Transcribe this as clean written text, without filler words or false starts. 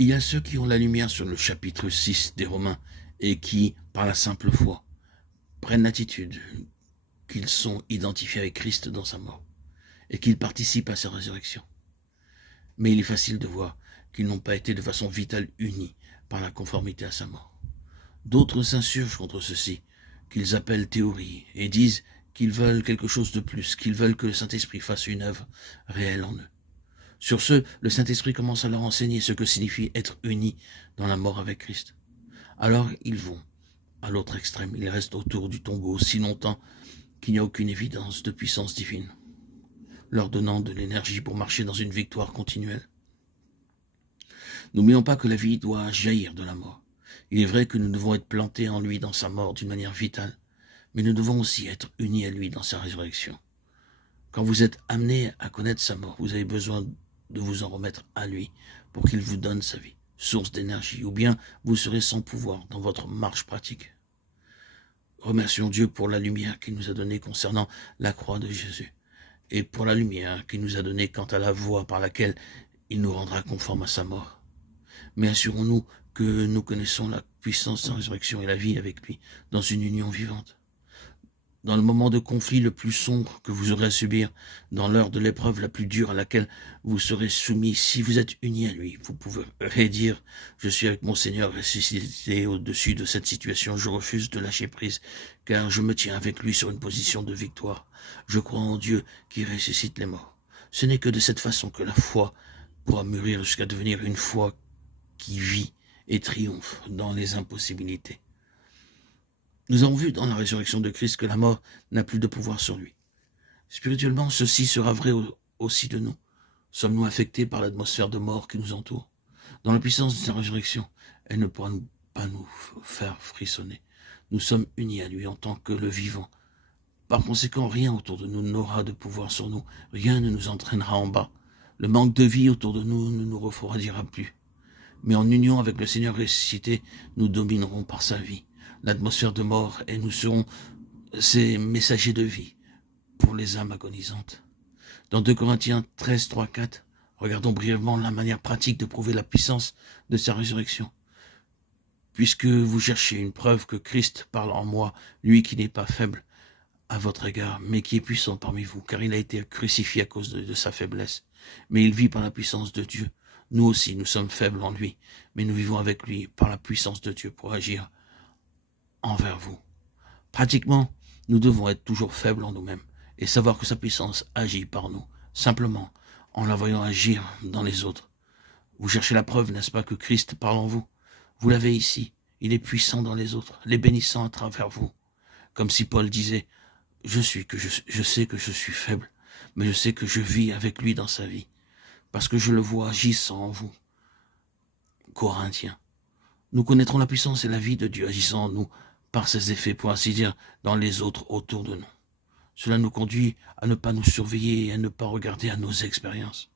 Il y a ceux qui ont la lumière sur le chapitre 6 des Romains et qui, par la simple foi, prennent l'attitude qu'ils sont identifiés avec Christ dans sa mort et qu'ils participent à sa résurrection. Mais il est facile de voir qu'ils n'ont pas été de façon vitale unis par la conformité à sa mort. D'autres s'insurgent contre ceci, qu'ils appellent théorie, et disent qu'ils veulent quelque chose de plus, qu'ils veulent que le Saint-Esprit fasse une œuvre réelle en eux. Sur ce, le Saint-Esprit commence à leur enseigner ce que signifie être unis dans la mort avec Christ. Alors ils vont à l'autre extrême, ils restent autour du tombeau si longtemps qu'il n'y a aucune évidence de puissance divine, leur donnant de l'énergie pour marcher dans une victoire continuelle. N'oublions pas que la vie doit jaillir de la mort. Il est vrai que nous devons être plantés en lui dans sa mort d'une manière vitale, mais nous devons aussi être unis à lui dans sa résurrection. Quand vous êtes amené à connaître sa mort, vous avez besoin de vous en remettre à lui pour qu'il vous donne sa vie, source d'énergie, ou bien vous serez sans pouvoir dans votre marche pratique. Remercions Dieu pour la lumière qu'il nous a donnée concernant la croix de Jésus, et pour la lumière qu'il nous a donnée quant à la voie par laquelle il nous rendra conformes à sa mort. Mais assurons-nous que nous connaissons la puissance de la résurrection et la vie avec lui, dans une union vivante. Dans le moment de conflit le plus sombre que vous aurez à subir, dans l'heure de l'épreuve la plus dure à laquelle vous serez soumis, si vous êtes unis à lui, vous pourrez dire « Je suis avec mon Seigneur ressuscité au-dessus de cette situation, je refuse de lâcher prise, car je me tiens avec lui sur une position de victoire. Je crois en Dieu qui ressuscite les morts. » Ce n'est que de cette façon que la foi pourra mûrir jusqu'à devenir une foi qui vit et triomphe dans les impossibilités. Nous avons vu dans la résurrection de Christ que la mort n'a plus de pouvoir sur lui. Spirituellement, ceci sera vrai aussi de nous. Sommes-nous affectés par l'atmosphère de mort qui nous entoure? Dans la puissance de sa résurrection, elle ne pourra pas nous faire frissonner. Nous sommes unis à lui en tant que le vivant. Par conséquent, rien autour de nous n'aura de pouvoir sur nous. Rien ne nous entraînera en bas. Le manque de vie autour de nous ne nous refroidira plus. Mais en union avec le Seigneur ressuscité, nous dominerons par sa vie l'atmosphère de mort et nous serons ses messagers de vie pour les âmes agonisantes. Dans 2 Corinthiens 13, 3, 4, regardons brièvement la manière pratique de prouver la puissance de sa résurrection. Puisque vous cherchez une preuve que Christ parle en moi, lui qui n'est pas faible à votre égard, mais qui est puissant parmi vous, car il a été crucifié à cause de sa faiblesse. Mais il vit par la puissance de Dieu. Nous aussi, nous sommes faibles en lui, mais nous vivons avec lui par la puissance de Dieu pour agir envers vous. Pratiquement, nous devons être toujours faibles en nous-mêmes et savoir que sa puissance agit par nous, simplement en la voyant agir dans les autres. Vous cherchez la preuve, n'est-ce pas, que Christ parle en vous? Vous l'avez ici, il est puissant dans les autres, les bénissant à travers vous. Comme si Paul disait, je sais que je suis faible, mais je sais que je vis avec lui dans sa vie, parce que je le vois agissant en vous. Corinthiens. Nous connaîtrons la puissance et la vie de Dieu agissant en nous par ses effets, pour ainsi dire, dans les autres autour de nous. Cela nous conduit à ne pas nous surveiller et à ne pas regarder à nos expériences.